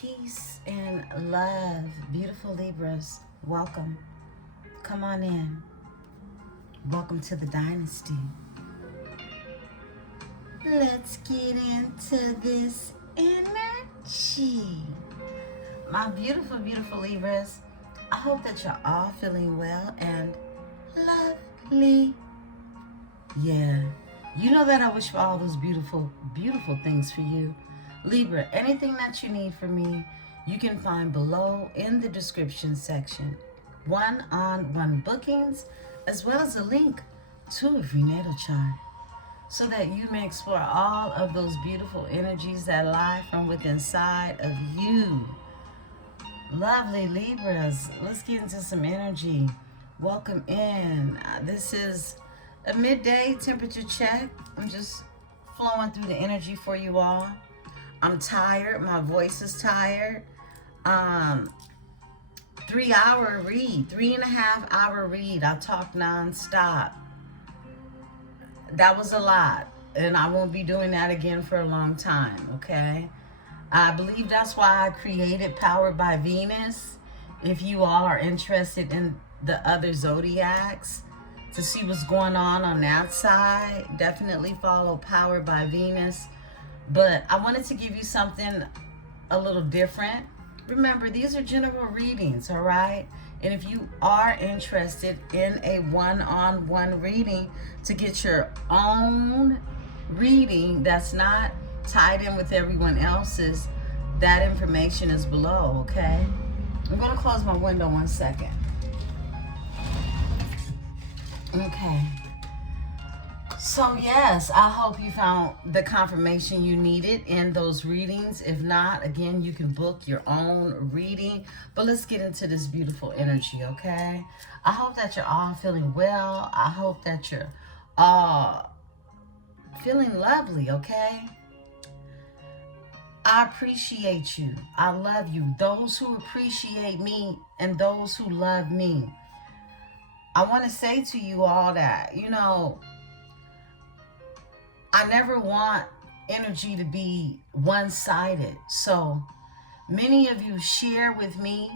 Peace and love, beautiful Libras. Welcome. Come on in. Welcome to the dynasty. Let's get into this energy. My beautiful, beautiful Libras, I hope that you're all feeling well and lovely. Yeah, you know that I wish for all those beautiful, beautiful things for you. Libra, anything that you need from me, you can find below in the description section. One-on-one bookings, as well as a link to a free natal chart, so that you may explore all of those beautiful energies that lie from within inside of you. Lovely Libras, let's get into some energy. Welcome in. This is a midday temperature check. I'm just flowing through the energy for you all. I'm tired. My voice is tired. 3-hour read, 3.5-hour read. I talk nonstop. That was a lot, and I won't be doing that again for a long time, okay? I believe that's why I created Powered by Venus. If you all are interested in the other zodiacs, to see what's going on that side, definitely follow Powered by Venus. But I wanted to give you something a little different. Remember, these are general readings, all right? And if you are interested in a one-on-one reading to get your own reading that's not tied in with everyone else's, that information is below, okay? I'm going to close my window 1 second. Okay. So yes, I hope you found the confirmation you needed in those readings. If not, again, you can book your own reading. But let's get into this beautiful energy, okay? I hope that you're all feeling well. I hope that you're all feeling lovely, okay? I appreciate you. I love you. Those who appreciate me and those who love me. I want to say to you all that, I never want energy to be one-sided. So many of you share with me,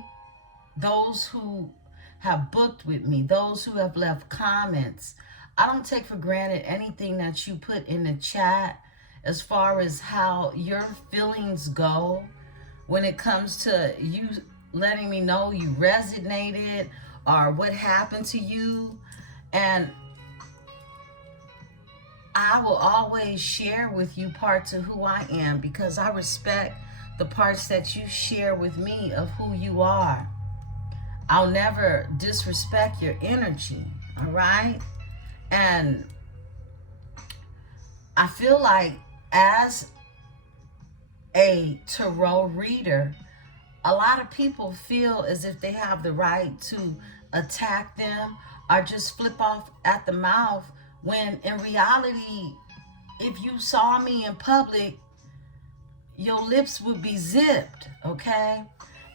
those who have booked with me, those who have left comments. I don't take for granted anything that you put in the chat as far as how your feelings go when it comes to you letting me know you resonated or what happened to you. And I will always share with you parts of who I am, because I respect the parts that you share with me of who you are. I'll never disrespect your energy, all right? And I feel like as a tarot reader, a lot of people feel as if they have the right to attack them or just flip off at the mouth, when in reality, if you saw me in public, your lips would be zipped, okay?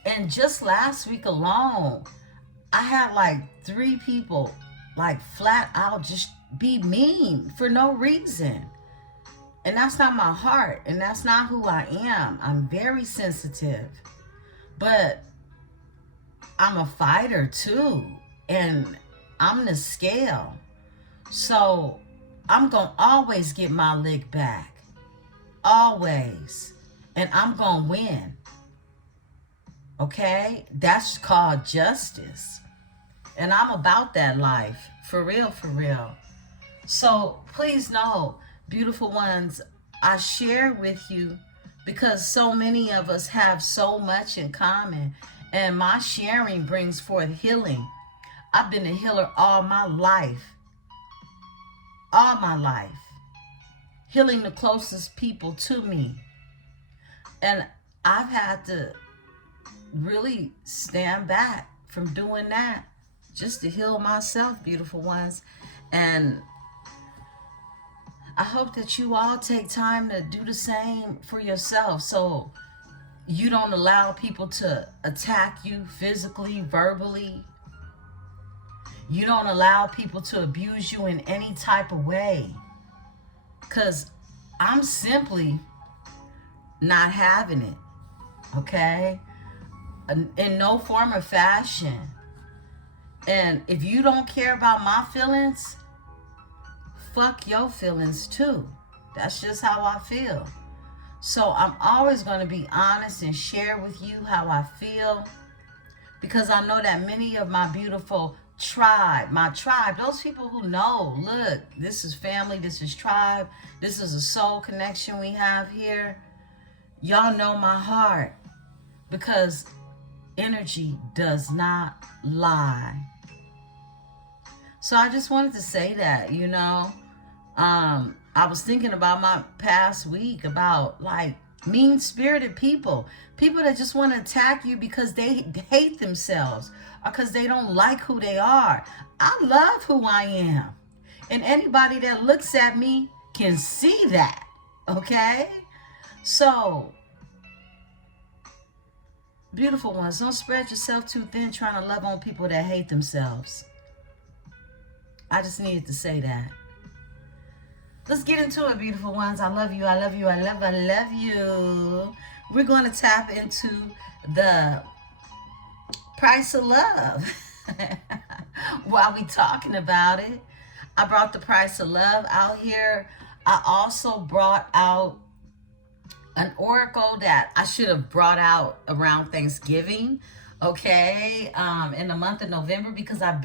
And just last week alone, I had like 3 people like flat out just be mean for no reason. And that's not my heart, and that's not who I am. I'm very sensitive, but I'm a fighter too, and I'm the scale. So I'm going to always get my lick back. Always. And I'm going to win. Okay? That's called justice. And I'm about that life. For real, for real. So please know, beautiful ones, I share with you because so many of us have so much in common. And my sharing brings forth healing. I've been a healer all my life. All my life, healing the closest people to me. And I've had to really stand back from doing that just to heal myself, beautiful ones. And I hope that you all take time to do the same for yourself, so you don't allow people to attack you physically, verbally. You don't allow people to abuse you in any type of way. Because I'm simply not having it. okay? In no form or fashion. And if you don't care about my feelings, fuck your feelings too. That's just how I feel. So I'm always going to be honest and share with you how I feel, because I know that many of my beautiful tribe, my tribe, those people who know, look, this is family, this is tribe, this is a soul connection we have here. Y'all know my heart, because energy does not lie. So I just wanted to say that, you know. I was thinking about my past week about like mean-spirited people that just want to attack you because they hate themselves or because they don't like who they are. I love who I am, and anybody that looks at me can see that, okay? So, beautiful ones, don't spread yourself too thin trying to love on people that hate themselves. I just needed to say that. Let's get into it, beautiful ones. I love you. I love you. I love you. We're going to tap into the price of love. While we talking about it, I brought the price of love out here. I also brought out an oracle that I should have brought out around Thanksgiving, okay, in the month of November, because I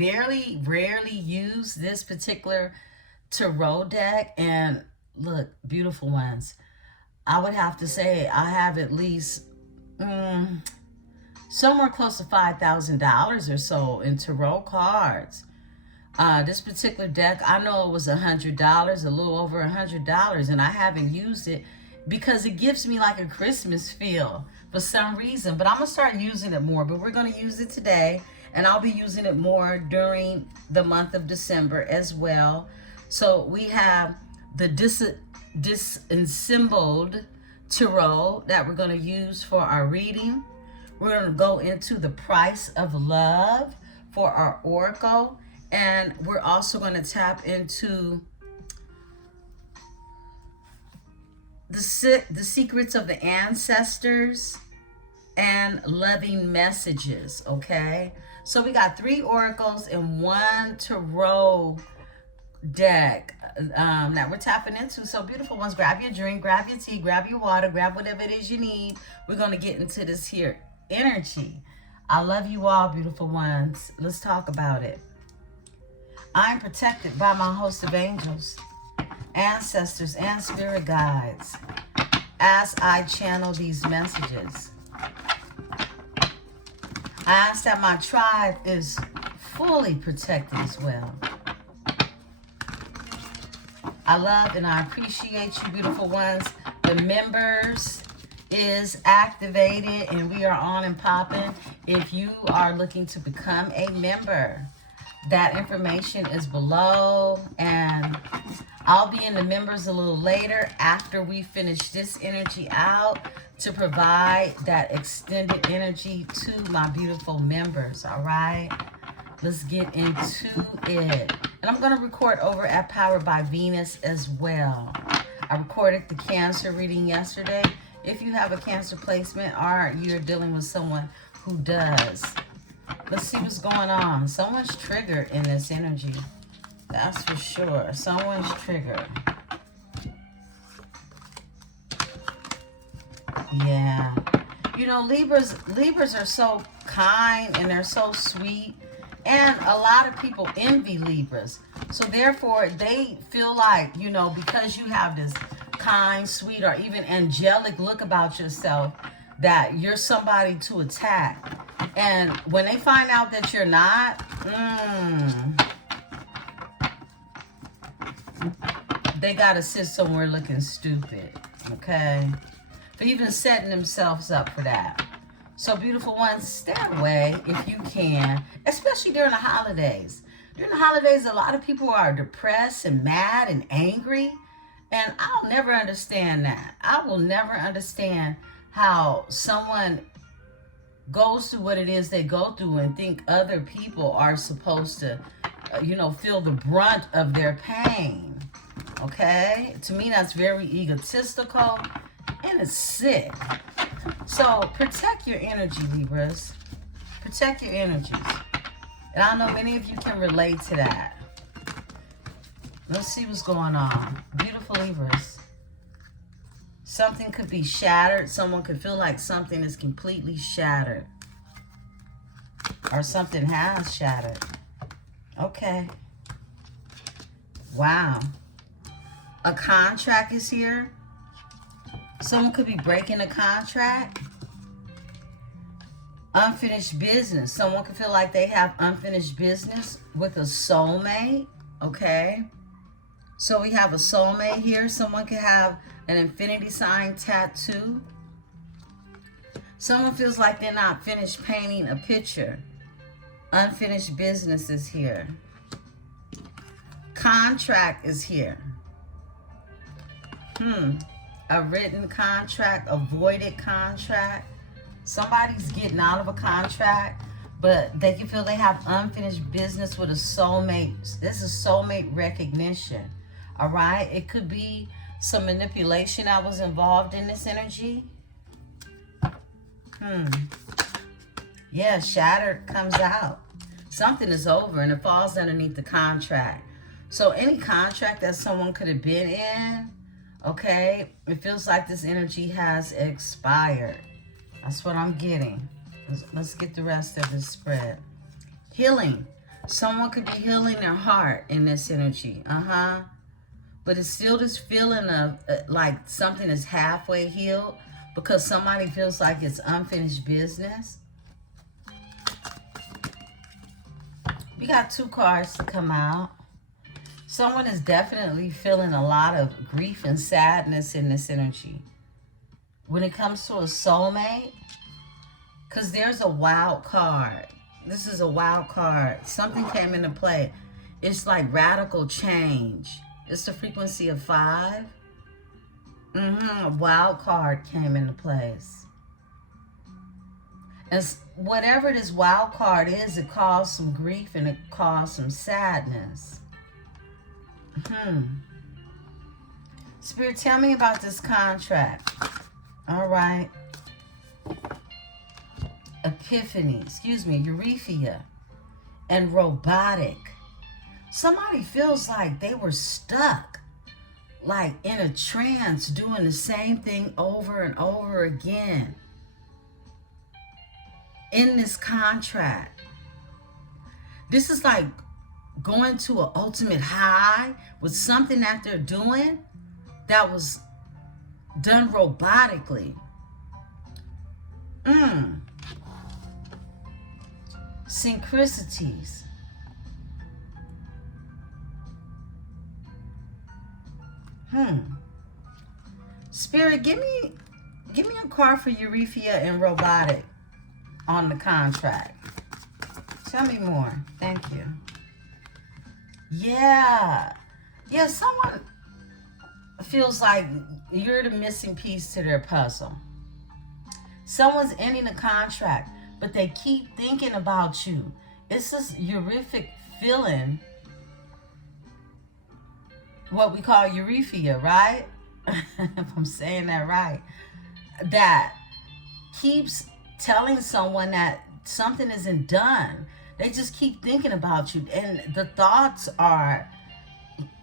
rarely use this particular tarot deck. And look, beautiful ones, I would have to say I have at least somewhere close to $5,000 or so in tarot cards. This particular deck, I know it was $100, a little over $100, and I haven't used it because it gives me like a Christmas feel for some reason. But I'm gonna start using it more. But we're gonna use it today, and I'll be using it more during the month of December as well. So we have the disassembled tarot that we're going to use for our reading. We're going to go into the price of love for our oracle. And we're also going to tap into the secrets of the ancestors and loving messages, okay? So we got 3 oracles and 1 tarot deck that we're tapping into. So beautiful ones, grab your drink, grab your tea, grab your water, grab whatever it is you need. We're going to get into this here energy. I love you all, beautiful ones. Let's talk about it. I'm protected by my host of angels, ancestors, and spirit guides as I channel these messages. I ask that my tribe is fully protected as well. I love and I appreciate you, beautiful ones. The members is activated and we are on and popping. If you are looking to become a member, that information is below, and I'll be in the members a little later after we finish this energy out to provide that extended energy to my beautiful members, all right? Let's get into it. And I'm going to record over at Powered by Venus as well. I recorded the Cancer reading yesterday. If you have a Cancer placement or you're dealing with someone who does, let's see what's going on. Someone's triggered in this energy. That's for sure. Someone's triggered. Yeah. You know, Libras are so kind and they're so sweet. And a lot of people envy Libras. So therefore, they feel like, you know, because you have this kind, sweet, or even angelic look about yourself, that you're somebody to attack. And when they find out that you're not, they got to sit somewhere looking stupid, okay? For even setting themselves up for that. So, beautiful ones, stay away if you can, especially during the holidays. During the holidays, a lot of people are depressed and mad and angry, and I'll never understand that. I will never understand how someone goes through what it is they go through and think other people are supposed to, feel the brunt of their pain, okay? To me, that's very egotistical, and it's sick. So protect your energy, Libras. Protect your energies. And I know many of you can relate to that. Let's see what's going on. Beautiful Libras. Something could be shattered. Someone could feel like something is completely shattered. Or something has shattered. Okay. Wow. A contract is here. Someone could be breaking a contract. Unfinished business. Someone could feel like they have unfinished business with a soulmate. Okay. So we have a soulmate here. Someone could have an infinity sign tattoo. Someone feels like they're not finished painting a picture. Unfinished business is here. Contract is here. A written contract, a voided contract. Somebody's getting out of a contract, but they can feel they have unfinished business with a soulmate. This is soulmate recognition. All right? It could be some manipulation that was involved in this energy. Yeah, shattered comes out. Something is over and it falls underneath the contract. So any contract that someone could have been in, okay, it feels like this energy has expired. That's what I'm getting. Let's get the rest of this spread. Healing. Someone could be healing their heart in this energy. But it's still this feeling of like something is halfway healed because somebody feels like it's unfinished business. We got 2 cards to come out. Someone is definitely feeling a lot of grief and sadness in this energy. When it comes to a soulmate, because there's a wild card. This is a wild card. Something came into play. It's like radical change. It's the frequency of 5. A wild card came into place. And whatever this wild card is, it caused some grief and it caused some sadness. Spirit, tell me about this contract. All right. Epiphany, Eurythia, and robotic. Somebody feels like they were stuck, like in a trance, doing the same thing over and over again in this contract. This is like going to an ultimate high with something that they're doing that was done robotically. Synchronicities. Spirit, give me a card for Eurythia and robotic on the contract. Tell me more. Thank you. Yeah, someone feels like you're the missing piece to their puzzle. Someone's ending a contract, but they keep thinking about you. It's this euphoric feeling, what we call Eurythia, right? If I'm saying that right. That keeps telling someone that something isn't done. They just keep thinking about you. And the thoughts are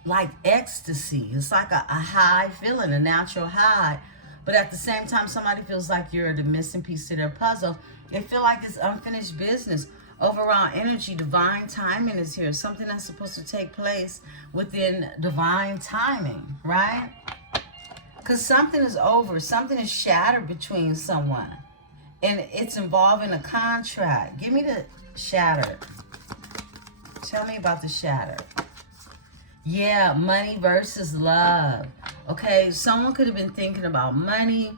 like ecstasy. It's like a high feeling, a natural high. But at the same time, somebody feels like you're the missing piece to their puzzle. They feel like it's unfinished business. Overall energy, divine timing is here. Something that's supposed to take place within divine timing, right? Because something is over. Something is shattered between someone. And it's involving a contract. Give me the shattered. Tell me about the shattered. Yeah, money versus love. Okay, someone could have been thinking about money.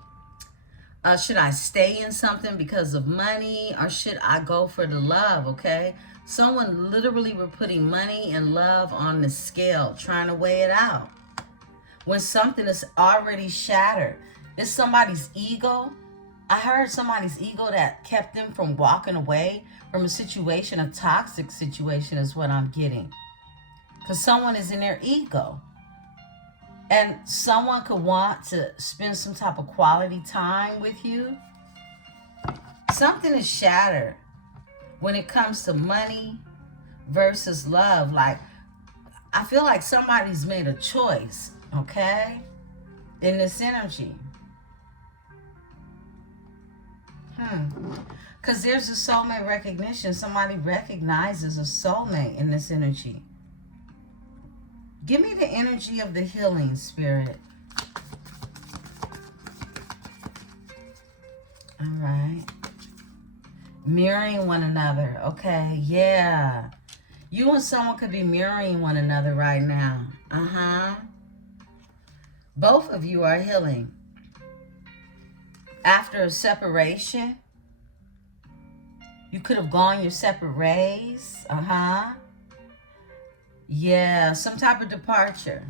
Should I stay in something because of money, or should I go for the love? Okay, someone literally were putting money and love on the scale, trying to weigh it out. When something is already shattered, it's somebody's ego. I heard somebody's ego that kept them from walking away from a situation, a toxic situation is what I'm getting. Because someone is in their ego. And someone could want to spend some type of quality time with you. Something is shattered when it comes to money versus love. Like, I feel like somebody's made a choice, okay, in this energy. Because there's a soulmate recognition. Somebody recognizes a soulmate in this energy. Give me the energy of the healing, Spirit. All right. Mirroring one another. Okay, yeah. You and someone could be mirroring one another right now. Both of you are healing. After a separation, you could have gone your separate ways. Yeah, some type of departure.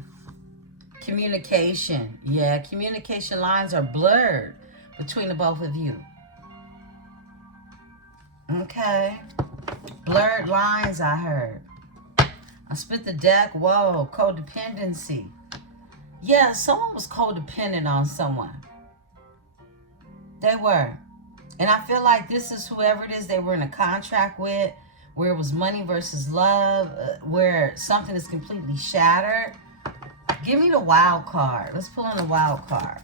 Communication. Yeah, communication lines are blurred between the both of you. Okay. Blurred lines, I heard. I split the deck. Whoa, codependency. Yeah, someone was codependent on someone. They were. And I feel like this is whoever it is they were in a contract with, where it was money versus love, where something is completely shattered. Give me the wild card. Let's pull in the wild card.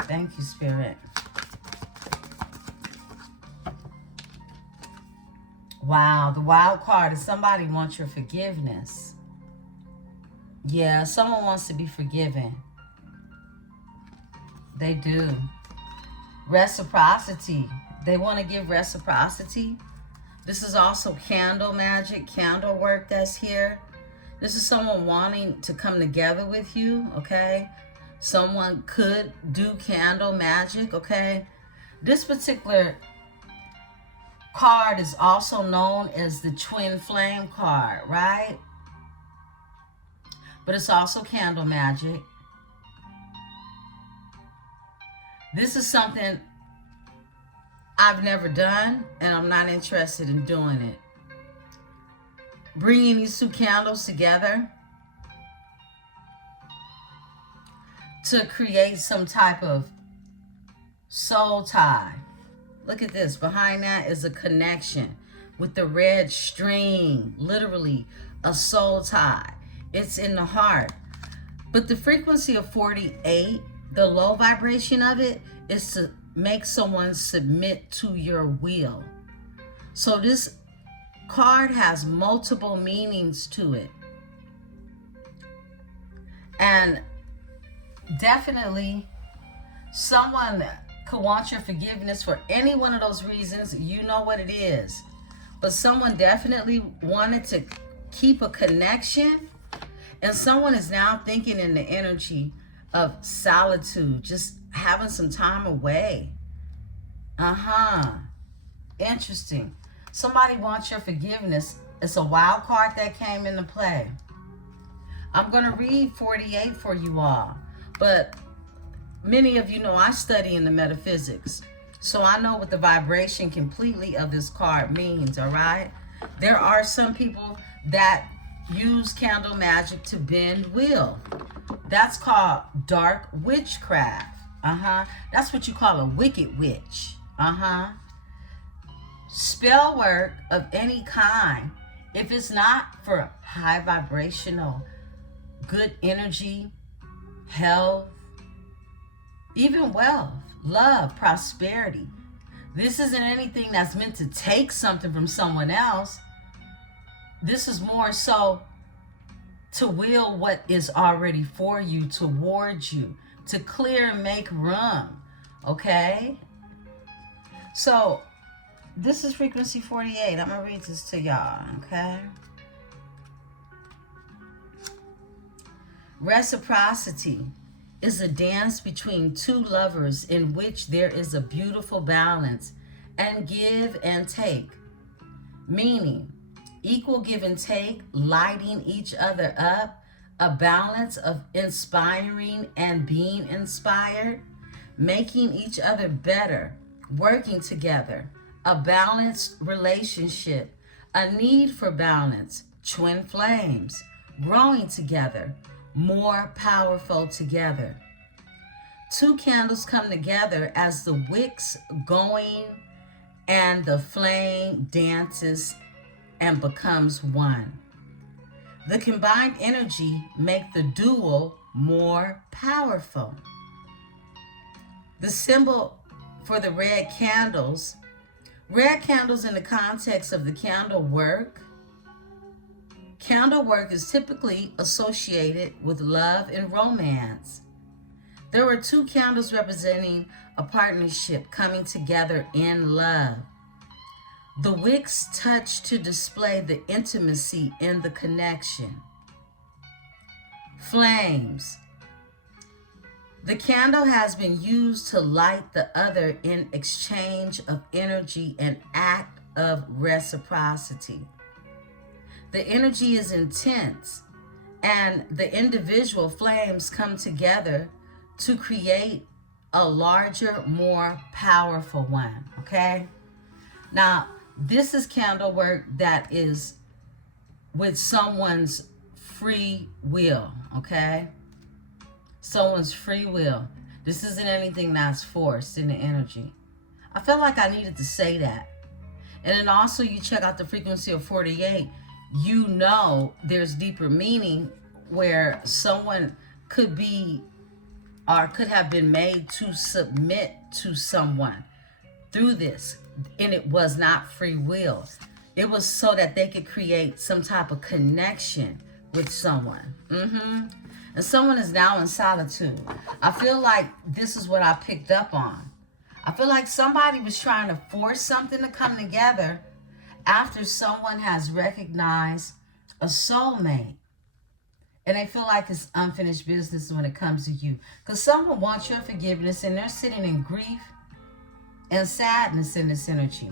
Thank you, Spirit. Wow, the wild card is somebody wants your forgiveness. Yeah, someone wants to be forgiven. They do. Reciprocity. They want to give reciprocity. This is also candle magic, candle work that's here. This is someone wanting to come together with you, okay? Someone could do candle magic, okay? This particular card is also known as the twin flame card, right? But it's also candle magic. This is something I've never done, and I'm not interested in doing it. Bringing these two candles together to create some type of soul tie. Look at this. Behind that is a connection with the red string. Literally a soul tie. It's in the heart. But the frequency of 48, the low vibration of it, is to make someone submit to your will. So this card has multiple meanings to it. And definitely someone could want your forgiveness for any one of those reasons. You know what it is. But someone definitely wanted to keep a connection. And someone is now thinking in the energy of solitude, just having some time away. Interesting. Somebody wants your forgiveness. It's a wild card that came into play. I'm going to read 48 for you all. But many of you know I study in the metaphysics. So I know what the vibration completely of this card means, all right? There are some people that use candle magic to bend will. That's called dark witchcraft. That's what you call a wicked witch. Spell work of any kind, if it's not for high vibrational, good energy, health, even wealth, love, prosperity. This isn't anything that's meant to take something from someone else. This is more so to will what is already for you, towards you, to clear and make room, okay? So this is frequency 48. I'm going to read this to y'all, okay? Reciprocity is a dance between two lovers in which there is a beautiful balance and give and take, meaning equal give and take, lighting each other up, a balance of inspiring and being inspired, making each other better, working together, a balanced relationship, a need for balance, twin flames, growing together, more powerful together. Two candles come together as the wicks going and the flame dances and becomes one. The combined energy make the dual more powerful. The symbol for the red candles in the context of the candle work is typically associated with love and romance. There were two candles representing a partnership coming together in love. The wicks touch to display the intimacy in the connection. Flames. The candle has been used to light the other in exchange of energy, an act of reciprocity. The energy is intense, and the individual flames come together to create a larger, more powerful one, okay? Now, this is candle work that is with someone's free will, okay? Someone's free will. This isn't anything that's forced in the energy. I felt like I needed to say that. And then also you check out the frequency of 48, you know there's deeper meaning where someone could be or could have been made to submit to someone through this. And it was not free will. It was so that they could create some type of connection with someone. And someone is now in solitude. I feel like this is what I picked up on. I feel like somebody was trying to force something to come together after someone has recognized a soulmate. And they feel like it's unfinished business when it comes to you. Because someone wants your forgiveness and they're sitting in grief and sadness in this energy.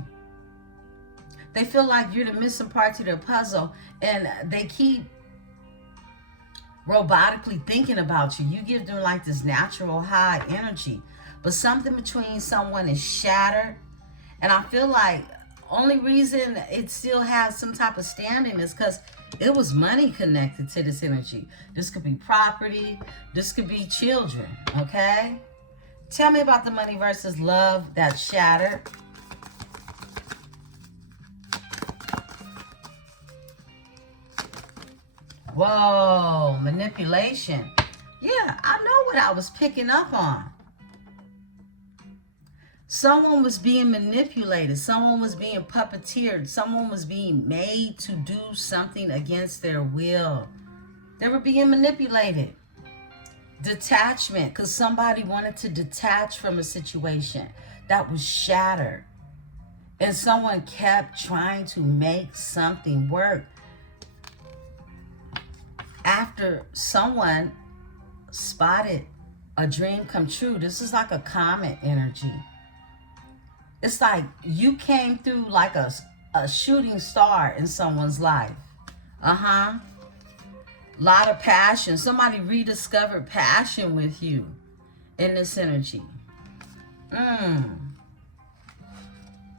They feel like you're the missing part to their puzzle, and they keep robotically thinking about you. You give them like this natural high energy, but something between someone is shattered. And I feel like only reason it still has some type of standing is because it was money connected to this energy. This could be property. This could be children, okay? Tell me about the money versus love that's shattered. Whoa, manipulation. Yeah, I know what I was picking up on. Someone was being manipulated. Someone was being puppeteered. Someone was being made to do something against their will. They were being manipulated. Detachment, because somebody wanted to detach from a situation that was shattered. And someone kept trying to make something work. After someone spotted a dream come true, this is like a comet energy. It's like you came through like a shooting star in someone's life. Lot of passion. Somebody rediscovered passion with you in this energy.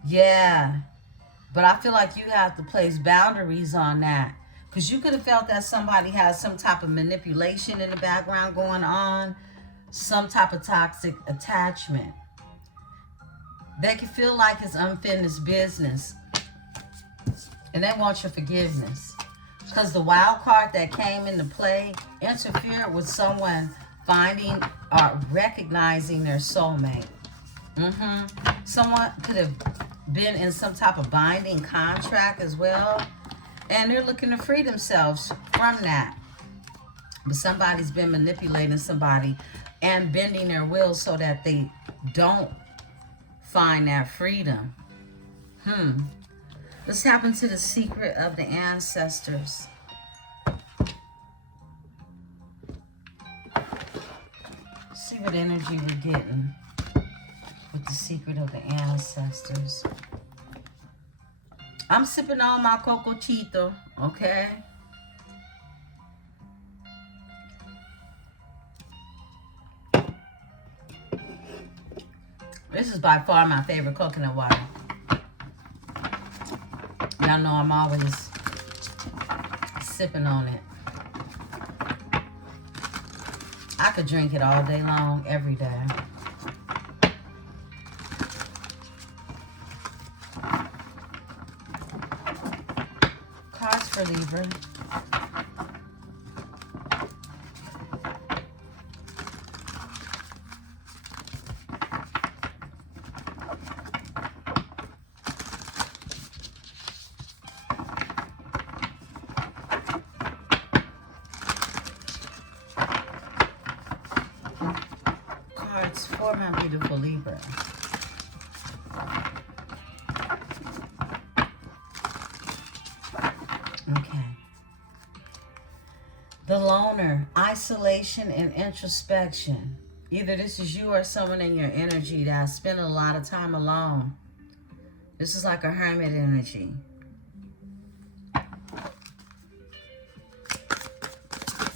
Yeah. But I feel like you have to place boundaries on that. Because you could have felt that somebody has some type of manipulation in the background going on. Some type of toxic attachment. They can feel like it's unfinished business. And they want your forgiveness. Because the wild card that came into play interfered with someone finding or recognizing their soulmate. Someone could have been in some type of binding contract as well. And they're looking to free themselves from that. But somebody's been manipulating somebody and bending their will so that they don't find that freedom. Let's tap into the secret of the ancestors. See what energy we're getting with the secret of the ancestors. I'm sipping on my cocochito, okay? This is by far my favorite coconut water. Y'all know I'm always sipping on it. I could drink it all day long, every day. Cards for Libra. Cards for my beautiful Libra. Okay. The loner, isolation and introspection. Either this is you or someone in your energy that spend a lot of time alone. This is like a hermit energy.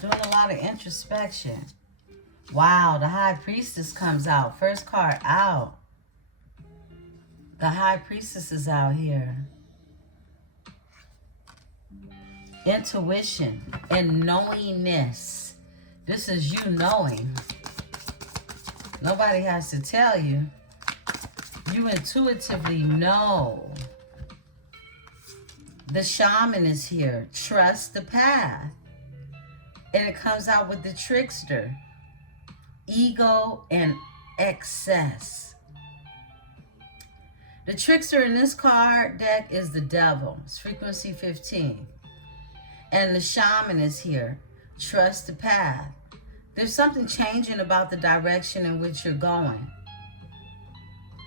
Doing a lot of introspection. Wow, the High Priestess comes out. First card out. The High Priestess is out here. Intuition and knowingness. This is you knowing. Nobody has to tell you. You intuitively know. The Shaman is here. Trust the path. And it comes out with the Trickster. Ego and excess. The Trickster in this card deck is the Devil. It's frequency 15. And the Shaman is here. Trust the path. There's something changing about the direction in which you're going.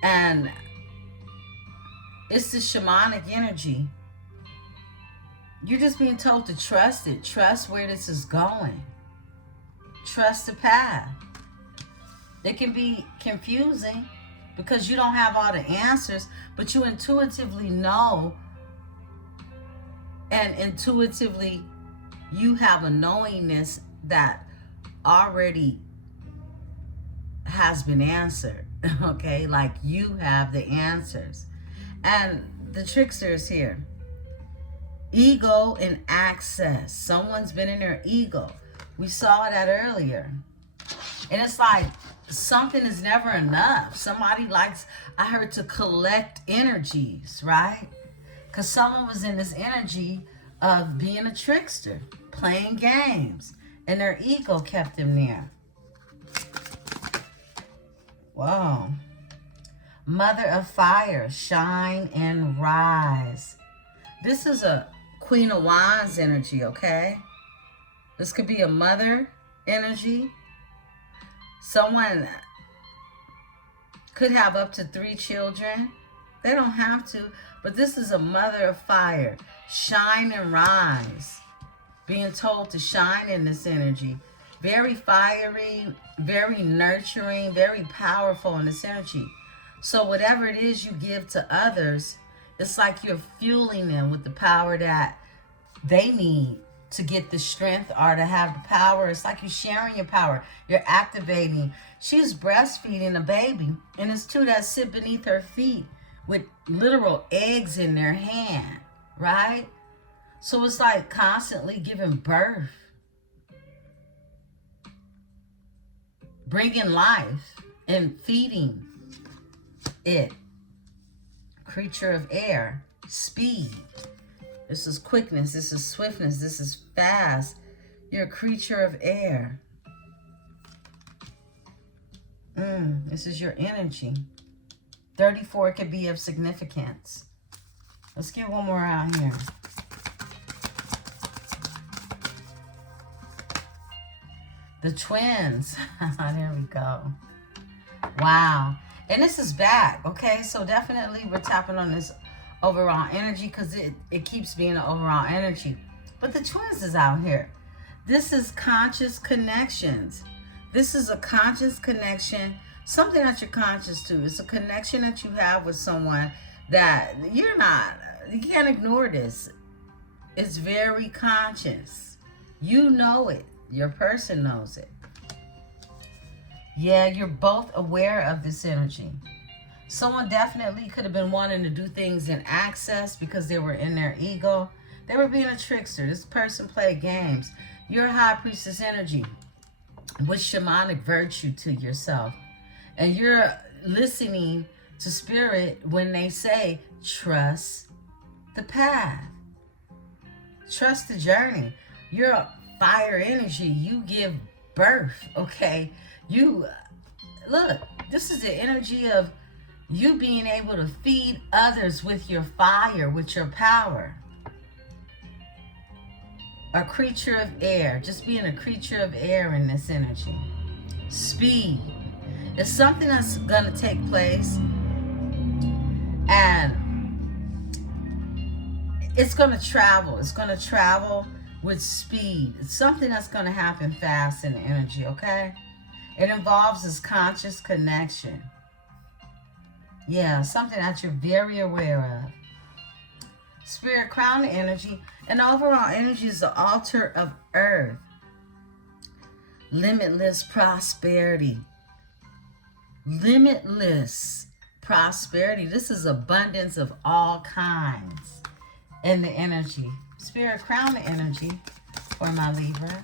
And it's the shamanic energy. You're just being told to trust it. Trust where this is going. Trust the path. It can be confusing because you don't have all the answers, but you intuitively know, and intuitively you have a knowingness that already has been answered. Okay, like you have the answers. And the Trickster is here. Ego and access. Someone's been in their ego. We saw that earlier. And it's like something is never enough. Somebody likes, I heard, to collect energies, right? Because someone was in this energy of being a trickster, playing games, and their ego kept them there. Whoa. Mother of Fire, shine and rise. This is a Queen of Wands energy, okay? This could be a mother energy. Someone could have up to 3 children. They don't have to, but this is a mother of fire. Shine and rise. Being told to shine in this energy. Very fiery, very nurturing, very powerful in this energy. So whatever it is you give to others, it's like you're fueling them with the power that they need to get the strength or to have the power. It's like you're sharing your power. You're activating. She's breastfeeding a baby, and it's 2 that sit beneath her feet with literal eggs in their hand, right? So it's like constantly giving birth, bringing life and feeding it. Creature of air, speed. This is quickness. This is swiftness. This is fast. You're a creature of air. This is your energy. 34 could be of significance. Let's get one more out here. The twins. There we go. Wow. And this is back, okay? So definitely we're tapping on this overall energy because it keeps being an overall energy. But the twins is out here. This is conscious connections. This is a conscious connection, something that you're conscious to. It's a connection that you have with someone that you can't ignore this. It's very conscious. You know it. Your person knows it. Yeah, you're both aware of this energy. Someone definitely could have been wanting to do things in access because they were in their ego. They were being a trickster. This person played games. You're a High Priestess energy. with shamanic virtue to yourself. And you're listening to spirit when they say, trust the path. Trust the journey. You're a fire energy. You give birth, okay? You, look, this is the energy of you being able to feed others with your fire, with your power. A creature of air, just being a creature of air in this energy. Speed. It's something that's going to take place, and it's going to travel. It's going to travel with speed. It's something that's going to happen fast in the energy, okay? It involves this conscious connection. Yeah, something that you're very aware of. Spirit crown energy, and overall energy is the altar of earth. Limitless prosperity. Limitless prosperity. This is abundance of all kinds in the energy. Spirit crown energy for my Libra.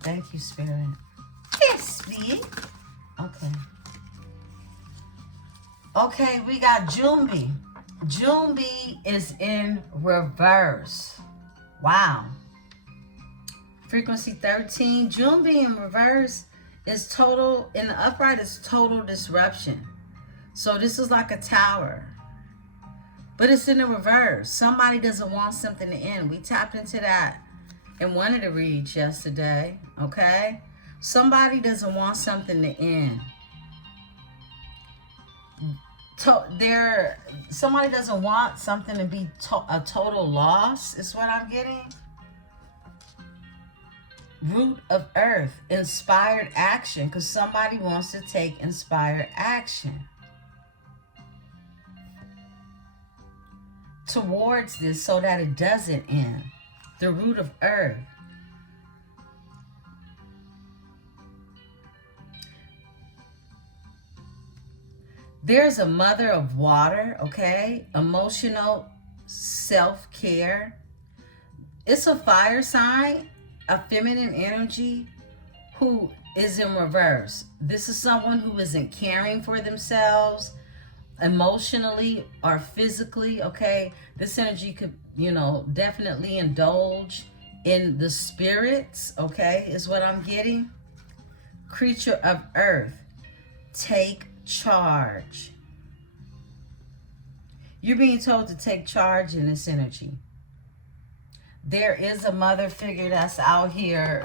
Thank you, Spirit. Yes, please. Okay. Okay, we got Jumbi. Jumbi is in reverse. Wow. Frequency 13. Jumbi in reverse is total, in the upright is total disruption. So this is like a tower. But it's in the reverse. Somebody doesn't want something to end. We tapped into that in one of the reads yesterday. Okay? Somebody doesn't want something to end. Somebody doesn't want something to be a total loss, is what I'm getting. Root of earth, inspired action, because somebody wants to take inspired action towards this so that it doesn't end. The root of earth. There's a mother of water, okay? Emotional self-care. It's a fire sign, a feminine energy who is in reverse. This is someone who isn't caring for themselves emotionally or physically, okay? This energy could, definitely indulge in the spirits, okay, is what I'm getting. Creature of earth, take charge. You're being told to take charge in this energy. There is a mother figure that's out here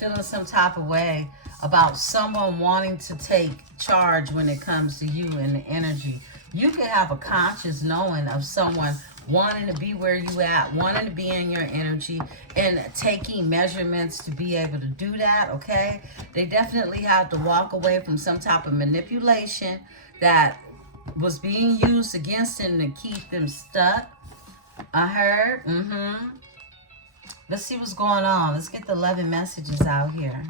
feeling some type of way about someone wanting to take charge when it comes to you and the energy. You can have a conscious knowing of someone wanting to be where you at, wanting to be in your energy, and taking measurements to be able to do that, okay? They definitely have to walk away from some type of manipulation that was being used against them to keep them stuck. I heard. Let's see what's going on. Let's get the loving messages out here.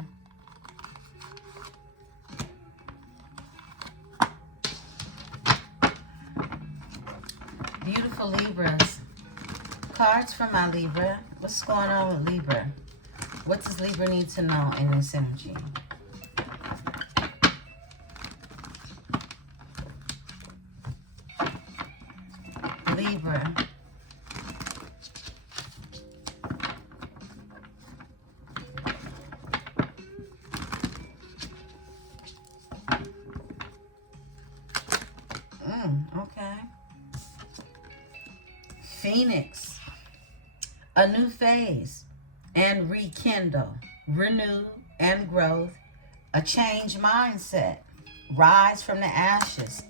Beautiful Libras. Cards for my Libra. What's going on with Libra? What does Libra need to know in this energy? Libra. Okay. Phoenix. A new phase and rekindle, renew and growth, a change mindset, rise from the ashes.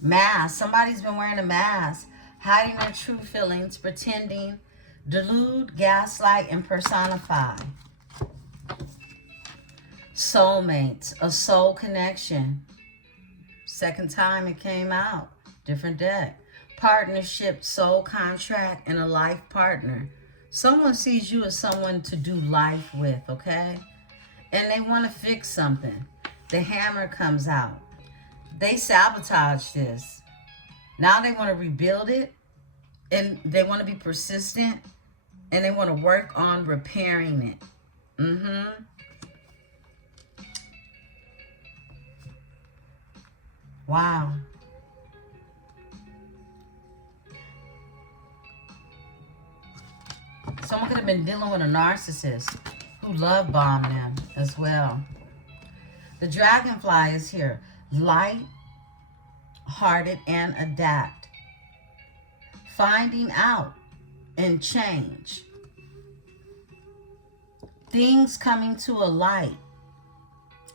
Mask. Somebody's been wearing a mask, hiding their true feelings, pretending, delude, gaslight, and personify. Soulmates, a soul connection. Second time it came out. Different deck. Partnership, soul contract, and a life partner. Someone sees you as someone to do life with, okay? And they want to fix something. The hammer comes out. They sabotage this. Now they want to rebuild it And they want to be persistent, and they want to work on repairing it. Wow. Someone could have been dealing with a narcissist who love bombed them as well. The dragonfly is here. Light-hearted and adapt. Finding out and change. Things coming to a light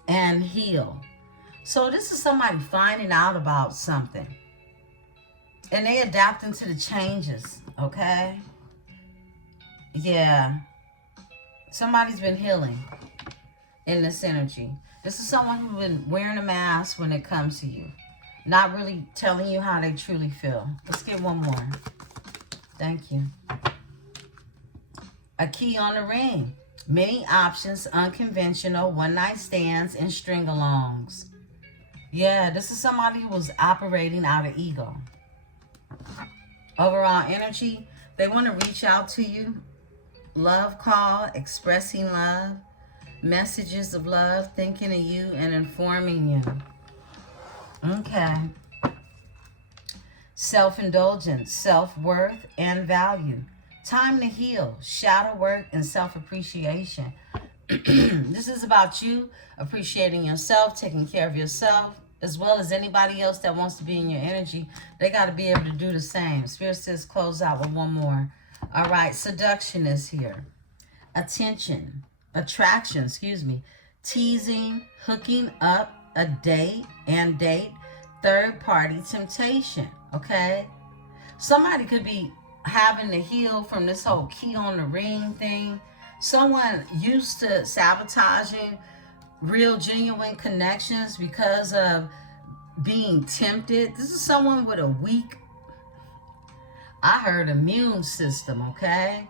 and heal. So this is somebody finding out about something. And they adapting to the changes, okay? Yeah. Somebody's been healing in this energy. This is someone who's been wearing a mask when it comes to you. Not really telling you how they truly feel. Let's get one more. Thank you. A key on the ring. Many options, unconventional, one-night stands, and string-alongs. Yeah, this is somebody who was operating out of ego. Overall energy, they want to reach out to you. Love call, expressing love. Messages of love, thinking of you and informing you. Okay. Self-indulgence, self-worth, and value. Time to heal, shadow work, and self-appreciation. This is about you appreciating yourself, taking care of yourself, as well as anybody else that wants to be in your energy. They got to be able to do the same. Spirit says close out with one more. All right, seduction is here. Attention, attraction, teasing, hooking up, a date, third-party temptation, okay? Somebody could be having to heal from this whole key on the ring thing. Someone used to sabotaging real genuine connections because of being tempted. This is someone with a weak, I heard, immune system, okay?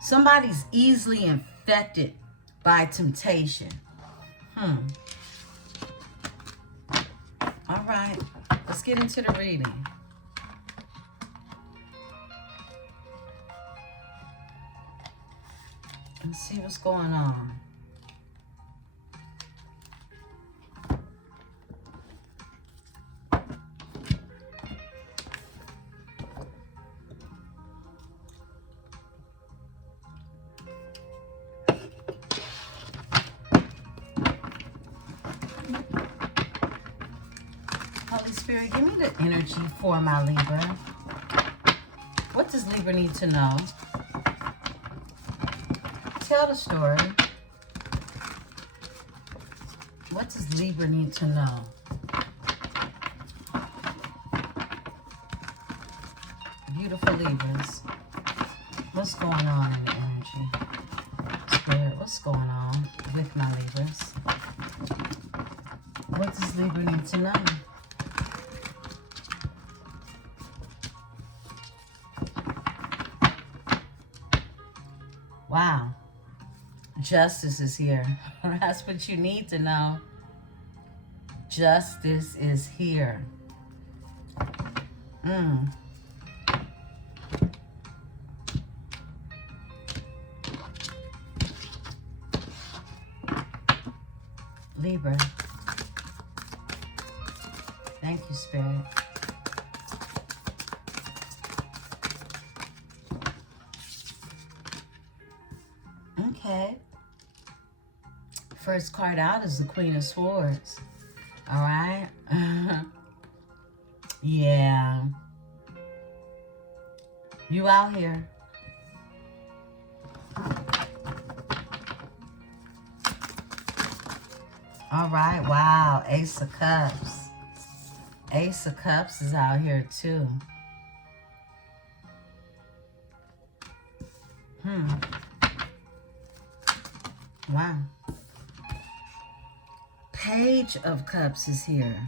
Somebody's easily infected by temptation. All right, let's get into the reading. Let's see what's going on. Holy Spirit, give me the energy for my Libra. What does Libra need to know? Tell the story. What does Libra need to know? Beautiful Libras. What's going on in the energy? Spirit, what's going on with my Libras? What does Libra need to know? Wow. Justice is here. That's what you need to know. Justice is here. Libra. Thank you, Spirit. Okay. First card out is the Queen of Swords. All right. Yeah. You out here. All right. Wow. Ace of Cups. Ace of Cups is out here too. Wow. Page of Cups is here.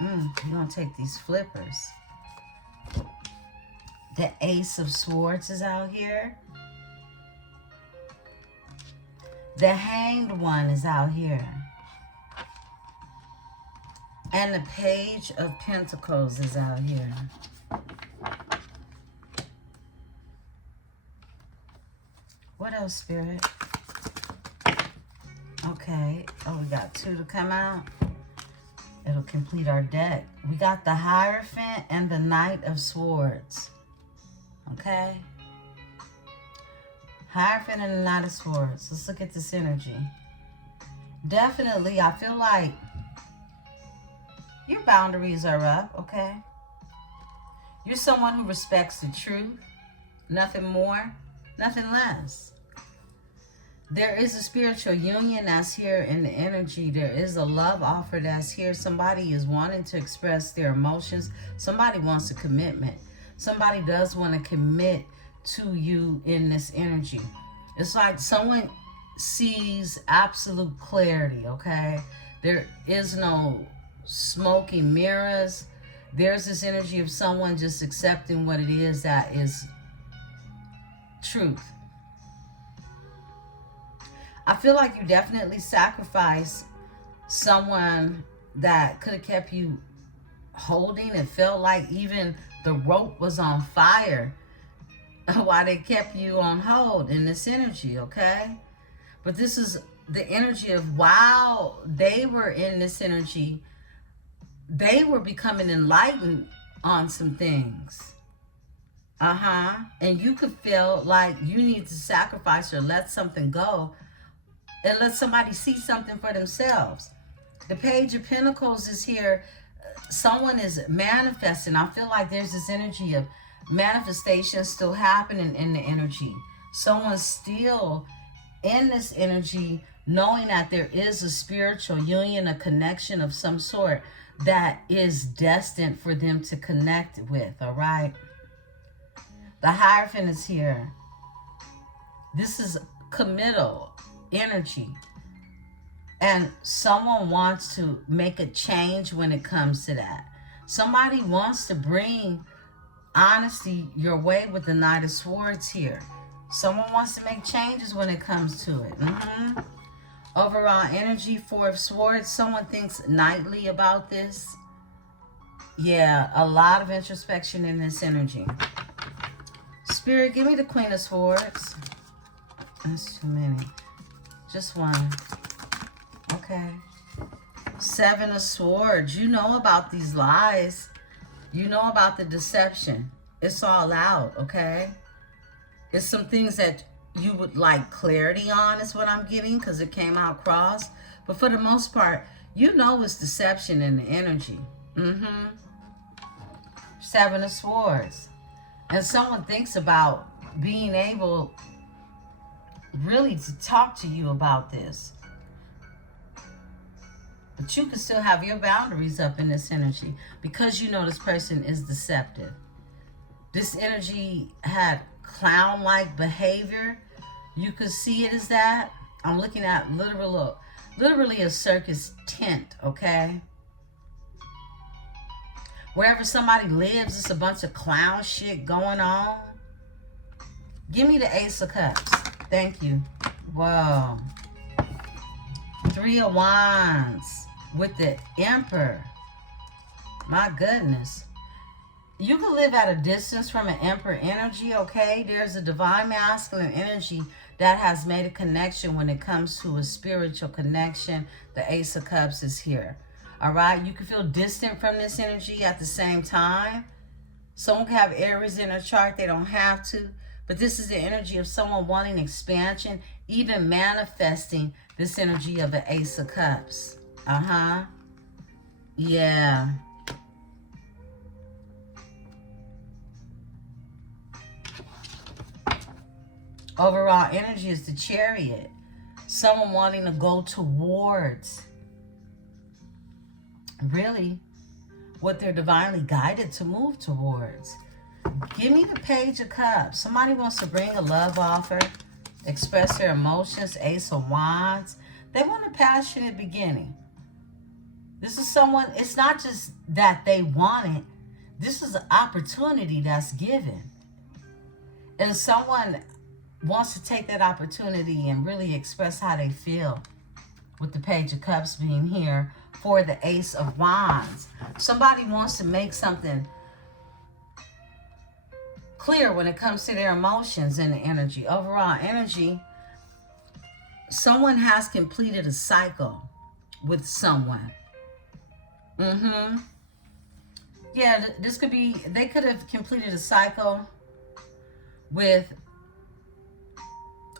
You're going to take these flippers. The Ace of Swords is out here. The Hanged One is out here. And the Page of Pentacles is out here. What else, Spirit? Okay. Oh, we got 2 to come out. It'll complete our deck. We got the Hierophant and the Knight of Swords. Okay. Hierophant and the Knight of Swords. Let's look at this energy. Definitely, I feel like your boundaries are up, okay? You're someone who respects the truth. Nothing more, nothing less. There is a spiritual union that's here in the energy. There is a love offer that's here. Somebody is wanting to express their emotions. Somebody wants a commitment. Somebody does want to commit to you in this energy. It's like someone sees absolute clarity, okay? There is no smoky mirrors. There's this energy of someone just accepting what it is that is truth. I feel like you definitely sacrificed someone that could have kept you holding. It felt like even the rope was on fire while they kept you on hold in this energy, okay? But this is the energy of while they were in this energy, they were becoming enlightened on some things. And you could feel like you need to sacrifice or let something go and let somebody see something for themselves. The Page of Pentacles is here. Someone is manifesting. I feel like there's this energy of manifestation still happening in the energy. Someone's still in this energy knowing that there is a spiritual union, a connection of some sort that is destined for them to connect with, all right? The Hierophant is here. This is committal energy. And someone wants to make a change when it comes to that. Somebody wants to bring honesty your way with the Knight of Swords here. Someone wants to make changes when it comes to it. Overall energy, 4 of Swords. Someone thinks nightly about this. Yeah, a lot of introspection in this energy. Spirit, give me the Queen of Swords. That's too many. Just one. Okay. 7 of Swords. You know about these lies. You know about the deception. It's all out, okay? It's some things that you would like clarity on is what I'm getting because it came out cross. But for the most part, you know it's deception in the energy. 7 of Swords. And someone thinks about being able really to talk to you about this. But you can still have your boundaries up in this energy because you know this person is deceptive. This energy had clown-like behavior. You could see it as that. I'm looking at literally a circus tent, okay? Wherever somebody lives, it's a bunch of clown shit going on. Give me the Ace of Cups. Thank you. Whoa. 3 of Wands with the Emperor. My goodness. You can live at a distance from an Emperor energy, okay? There's a divine masculine energy that has made a connection when it comes to a spiritual connection. The Ace of Cups is here. All right? You can feel distant from this energy at the same time. Someone can have Aries in a chart. They don't have to. But this is the energy of someone wanting expansion, even manifesting this energy of the Ace of Cups. Yeah. Overall energy is the Chariot. Someone wanting to go towards really what they're divinely guided to move towards. Give me the Page of Cups. Somebody wants to bring a love offer, express their emotions. Ace of Wands. They want a passionate beginning. This is someone, it's not just that they want it. This is an opportunity that's given. And someone wants to take that opportunity and really express how they feel, with the Page of Cups being here for the Ace of Wands. Somebody wants to make something clear when it comes to their emotions and the energy. Overall energy, someone has completed a cycle with someone. Yeah, this could be, they could have completed a cycle with